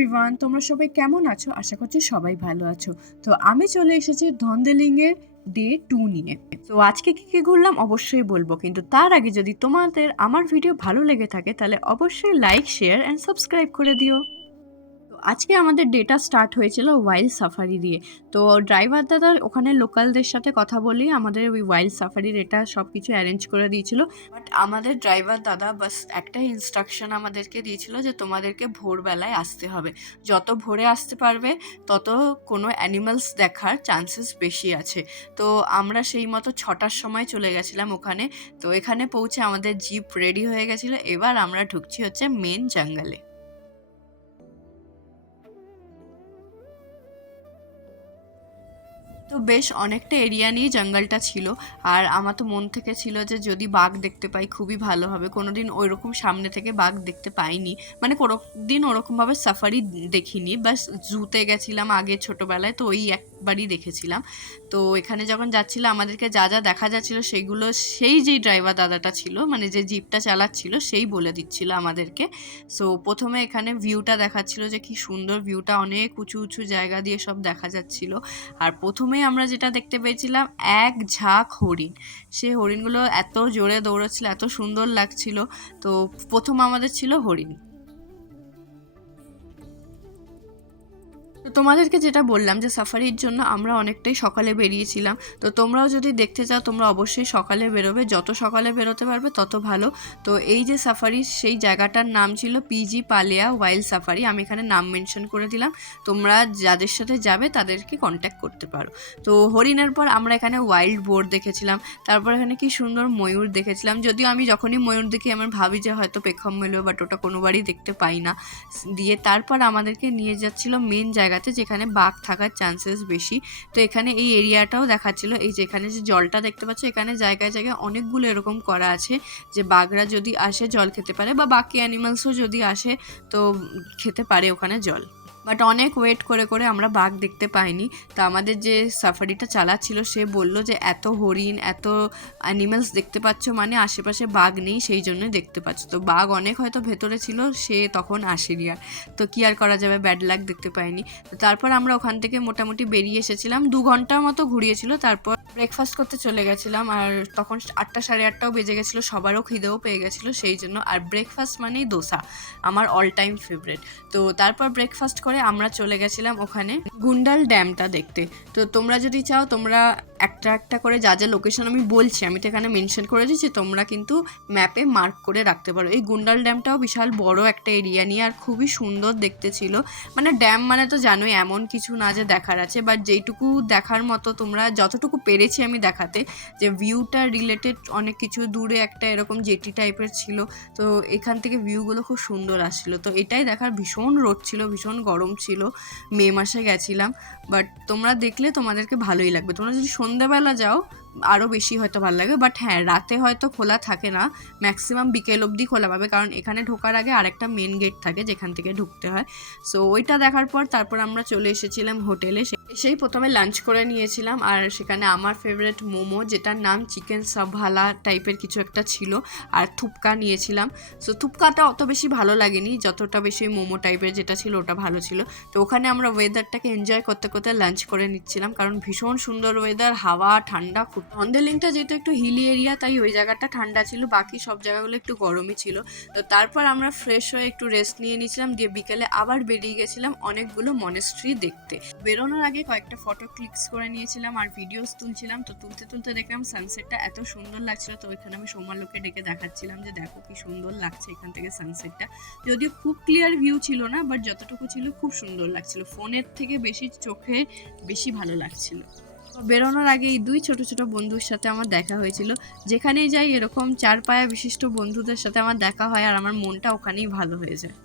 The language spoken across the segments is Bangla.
এভরিওয়ান, তোমরা সবাই কেমন আছো? আশা করছি সবাই ভালো আছো। তো আমি চলে এসেছি ধনদেলিংয়ের ডে 2 নিয়ে। তো আজকে কি ঘুরলাম অবশ্যই বলবো, কিন্তু তার আগে যদি তোমাদের আমার ভিডিও ভালো লেগে থাকে তাহলে অবশ্যই লাইক, শেয়ার অ্যান্ড সাবস্ক্রাইব করে দিও। তো আজকে আমাদের ডেটা স্টার্ট হয়েছিল ওয়াইল্ড সাফারি দিয়ে। তো ড্রাইভার দাদা ওখানে লোকালদের সাথে কথা বলেই আমাদের ওই ওয়াইল্ড সাফারির এটা সব কিছু অ্যারেঞ্জ করে দিয়েছিল। বাট আমাদের ড্রাইভার দাদা বাস একটাই ইনস্ট্রাকশন আমাদেরকে দিয়েছিল যে তোমাদেরকে ভোরবেলায় আসতে হবে। যত ভোরে আসতে পারবে তত কোনো অ্যানিমালস দেখার চান্সেস বেশি আছে। তো আমরা সেই মতো 6টার সময় চলে গেছিলাম ওখানে। তো এখানে পৌঁছে আমাদের জিপ রেডি হয়ে গেছিলো। এবার আমরা ঢুকছি হচ্ছে মেন জঙ্গলে। তো বেশ অনেকটা এরিয়া নিয়ে জঙ্গলটা ছিল। আর আমার তো মন থেকে ছিল যে যদি বাঘ দেখতে পাই খুবই ভালো হবে। কোনোদিন ওইরকম সামনে থেকে বাঘ দেখতে পাইনি, মানে কোনো দিন ওরকমভাবে সাফারি দেখিনি, বাস জুতে গেছিলাম আগে ছোটোবেলায়, তো ওই একবারই দেখেছিলাম। তো এখানে যখন যাচ্ছিলাম আমাদেরকে যা যা দেখা যাচ্ছিল সেগুলো সেই যেই ড্রাইভার দাদাটা ছিল, মানে যে জিপটা চালাচ্ছিল সেই বলে দিচ্ছিল আমাদেরকে। সো প্রথমে এখানে ভিউটা দেখাচ্ছিল যে কি সুন্দর ভিউটা, অনেক উঁচু উঁচু জায়গা দিয়ে সব দেখা যাচ্ছিল। আর প্রথমেই আমরা যেটা দেখতে পেয়েছিলাম এক ঝাঁক হরিণ। সেই হরিণগুলো এত জোরে দৌড়াচ্ছিল, এত সুন্দর লাগছিল। তো প্রথম আমাদের ছিল হরিণ। তো তোমাদেরকে যেটা বললাম যে সাফারির জন্য আমরা অনেকটাই সকালে বেরিয়েছিলাম। তো তোমরাও যদি দেখতে চাও তোমরা অবশ্যই সকালে বেরোবে, যত সকালে বেরোতে পারবে তত ভালো। তো এই যে সাফারি, সেই জায়গাটার নাম ছিল পিজি পালিয়া ওয়াইল্ড সাফারি। আমি এখানে নাম মেনশন করে দিলাম, তোমরা যাদের সাথে যাবে তাদেরকে কন্ট্যাক্ট করতে পারো। তো হরিণের পর আমরা এখানে ওয়াইল্ড বোর দেখেছিলাম। তারপর এখানে কি সুন্দর ময়ূর দেখেছিলাম, যদিও আমি যখনই ময়ূর দেখি আমার ভাবি যে হয়তো পেখম মেলো, বাট ওটা কোনোবারই দেখতে পাই না। দিয়ে তারপর আমাদেরকে নিয়ে যাচ্ছিল মেন জায়গাতে যেখানে বাঘ থাকার চান্সেস বেশি। তো এখানে এই এরিয়াটাও দেখাচ্ছিল, এই যে এখানে যে জলটা দেখতে পাচ্ছ, এখানে জায়গায় জায়গায় অনেকগুলো এরকম করা আছে যে বাঘরা যদি আসে জল খেতে পারে, বা বাকি অ্যানিমালসও যদি আসে তো খেতে পারে ওখানে জল। বাট অনেক ওয়েট করে করে আমরা বাঘ দেখতে পাইনি। তো আমাদের যে সাফারিটা চালাচ্ছিল সে বলল যে এত হরিণ, এত অ্যানিমালস দেখতে পাচ্ছ মানে আশেপাশে বাঘ নেই, সেই জন্য দেখতে পাচ্ছ। তো বাঘ অনেক হয়তো ভেতরে ছিল, সে তখন আসেনি। আর তো কি আর করা যাবে, ব্যাড লাক, দেখতে পাইনি। তো তারপর আমরা ওখান থেকে মোটামুটি বেরিয়ে এসেছিলাম, 2 ঘন্টার মতো ঘুরিয়েছিল। তারপর ব্রেকফাস্ট করতে চলে গেছিলাম। আর তখন 8টা সাড়ে 8টাও বেজে গেছিলো, সবারও খিদেও পেয়ে গেছিলো সেই জন্য। আর ব্রেকফাস্ট মানেই দোসা, আমার অল টাইম ফেভারিট। তো তারপর ব্রেকফাস্ট করে আমরা চলে গেছিলাম ওখানে গুন্ডাল ড্যামটা দেখতে। তো তোমরা যদি চাও তোমরা একটা একটা করে যা যা লোকেশন আমি বলছি, আমি তো এখানে মেনশন করে দিচ্ছি, তোমরা কিন্তু ম্যাপে মার্ক করে রাখতে পারো। এই গুন্ডাল ড্যামটাও বিশাল বড় একটা এরিয়া নিয়ে, আর খুবই সুন্দর দেখতে ছিল। মানে ড্যাম মানে তো জানোই এমন কিছু না যে দেখার আছে, বাট যেইটুকু দেখার মতো তোমরা যতটুকু পেরেছি আমি দেখাতে, যে ভিউটা রিলেটেড অনেক কিছু দূরে একটা এরকম জেটি টাইপের ছিল। তো এখান থেকে ভিউগুলো খুব সুন্দর আসছিল। তো এটাই দেখার, ভীষণ রোদ ছিল, ভীষণ গরম ছিল, মে মাসে গেছিলাম। বাট তোমরা দেখলে তোমাদেরকে ভালোই লাগবে। তোমরা যদি সন্ধ্যাবেলা যাও আরও বেশি হয়তো ভালো লাগে, বাট হ্যাঁ রাতে হয়তো খোলা থাকে না, ম্যাক্সিমাম বিকেল অবধি খোলা পাবে, কারণ এখানে ঢোকার আগে আরেকটা মেন গেট থাকে যেখান থেকে ঢুকতে হয়। সো ওইটা দেখার পর তারপর আমরা চলে এসেছিলাম হোটেলে। সেই প্রথমে লাঞ্চ করে নিয়েছিলাম, আর সেখানে আমার ফেভারিট মোমো, যেটার নাম চিকেন সাভালা টাইপের কিছু একটা ছিল, আর থুপকা নিয়েছিলাম। সো থুপকাটা অত বেশি ভালো লাগেনি, যতটা বেশি মোমো টাইপের যেটা ছিল ওটা ভালো ছিল। তো ওখানে আমরা ওয়েদারটাকে এনজয় করতে করতে লাঞ্চ করে নিচ্ছিলাম, কারণ ভীষণ সুন্দর ওয়েদার, হাওয়া ঠান্ডা খুব। ধনদেলিংটা যেহেতু একটু হিলি এরিয়া তাই ওই জায়গাটা ঠান্ডা ছিল, বাকি সব জায়গাগুলো একটু গরমই ছিল। তো তারপর আমরা ফ্রেশ হয়ে একটু রেস্ট নিয়ে নিয়েছিলাম, দিয়ে বিকেলে আবার বেরিয়ে গেছিলাম অনেকগুলো মনেস্ট্রি দেখতে। বেরোনোর আগে কয়েকটা ফটো ক্লিকস করে নিয়েছিলাম আর ভিডিওস তুলছিলাম। তো তুলতে তুলতে দেখলাম সানসেটটা এত সুন্দর লাগছিল। তো ওইখানে আমি সোমালোকে ডেকে দেখাচ্ছিলাম যে দেখো কি সুন্দর লাগছে এখান থেকে সানসেটটা। যদিও খুব ক্লিয়ার ভিউ ছিল না, বাট যতটুকু ছিল খুব সুন্দর লাগছিল, ফোনের থেকে বেশি চোখে বেশি ভালো লাগছিল। বেরোনোর আগে এই 2 ছোট ছোট বন্ধুর সাথে আমার দেখা হয়েছিল। যেখানেই যাই এরকম 4 পায়া বিশিষ্ট বন্ধুদের সাথে আমার দেখা হয়, আর আমার মনটা ওখানেই ভালো হয়ে যায়।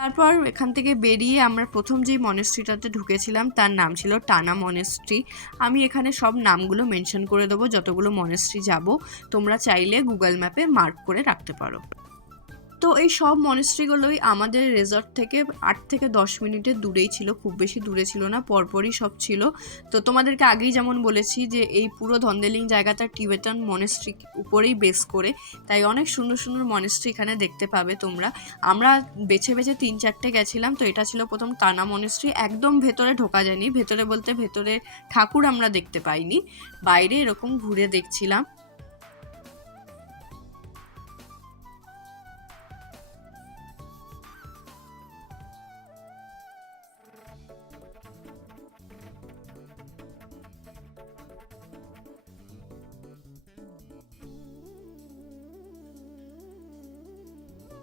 তারপর এখান থেকে বেরিয়ে আমরা প্রথম যেই মনেস্ট্রিটাতে ঢুকেছিলাম তার নাম ছিল টানা মনেস্ট্রি। আমি এখানে সব নামগুলো মেনশন করে দেবো যতগুলো মনেস্ট্রি যাব, তোমরা চাইলে গুগল ম্যাপে মার্ক করে রাখতে পারো। তো এই সব মনেস্ট্রিগুলোই আমাদের রিসর্ট থেকে 8 থেকে 10 মিনিটের দূরেই ছিল, খুব বেশি দূরে ছিল না, পরপরই সব ছিল। তো তোমাদেরকে আগেই যেমন বলেছি যে এই পুরো ধন্দেলিং জায়গাটা টিবেটান মনেস্ট্রি উপরেই বেস করে, তাই অনেক সুন্দর সুন্দর মনেস্ট্রি এখানে দেখতে পাবে তোমরা। আমরা বেছে বেছে 3-4টে গেছিলাম, তো এটা ছিল প্রথম তানা মনেস্ট্রি। একদম ভেতরে ঢোকা যায়নি, ভেতরে বলতে ভেতরে ঠাকুর আমরা দেখতে পাইনি, বাইরে এরকম ঘুরে দেখছিলাম।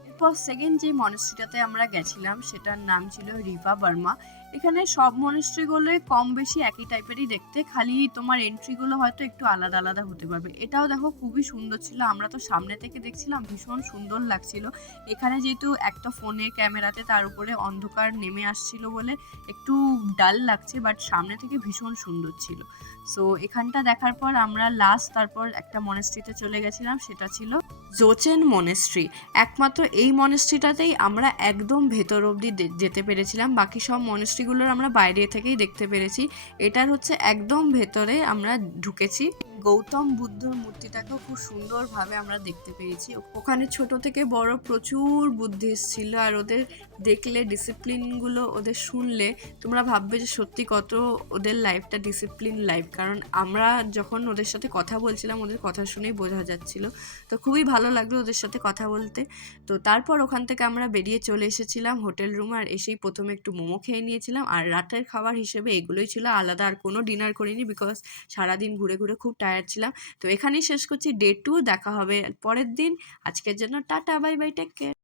এরপর সেকেন্ড যে মনেস্ট্রিটাতে আমরা গেছিলাম সেটার নাম ছিল রিভা বার্মা। এখানে সব মনেস্ট্রিগুলোই কম বেশি একই টাইপেরই দেখতে, খালি তোমার এন্ট্রিগুলো হয়তো একটু আলাদা আলাদা হতে পারবে। এটাও দেখো খুবই সুন্দর ছিল, আমরা তো সামনে থেকে দেখছিলাম, ভীষণ সুন্দর লাগছিল। এখানে যেহেতু একটা ফোনের ক্যামেরাতে তার উপরে অন্ধকার নেমে আসছিল বলে একটু ডাল লাগছে, বাট সামনে থেকে ভীষণ সুন্দর ছিল। সো এখানটা দেখার পর আমরা লাস্ট তারপর একটা মনেস্ট্রিতে চলে গেছিলাম, সেটা ছিল জোচেন মনেস্ট্রি। একমাত্র এই মনেস্ট্রিটাতেই আমরা একদম ভেতর অবধি যেতে পেরেছিলাম, বাকি সব মনেস্ট্রিগুলোর আমরা বাইরে থেকেই দেখতে পেরেছি। এটার হচ্ছে একদম ভেতরে আমরা ঢুকেছি। গৌতম বুদ্ধর মূর্তিটাকেও খুব সুন্দরভাবে আমরা দেখতে পেয়েছি। ওখানে ছোট থেকে বড় প্রচুর বুদ্ধিস্ট ছিল, আর ওদের দেখলে ডিসিপ্লিনগুলো ওদের শুনলে তোমরা ভাববে যে সত্যি কত ওদের লাইফটা ডিসিপ্লিন লাইফ, কারণ আমরা যখন ওদের সাথে কথা বলছিলাম ওদের কথা শুনেই বোঝা যাচ্ছিল। তো খুবই ভালো লাগলো ওদের সাথে কথা বলতে। তো তারপর ওখান থেকে আমরা বেরিয়ে চলে এসেছিলাম হোটেল রুমে, আর এসেই প্রথমে একটু মোমো খেয়ে নিয়েছিলাম, আর রাতের খাবার হিসেবে এগুলোই ছিল, আলাদা আর কোনো ডিনার করিনি, বিকজ সারাদিন ঘুরে ঘুরে খুব টায়ার্ড ছিলাম। তো এখানেই শেষ করছি ডে 2, দেখা হবে পরের দিন। আজকের জন্য tata, bye bye, take care.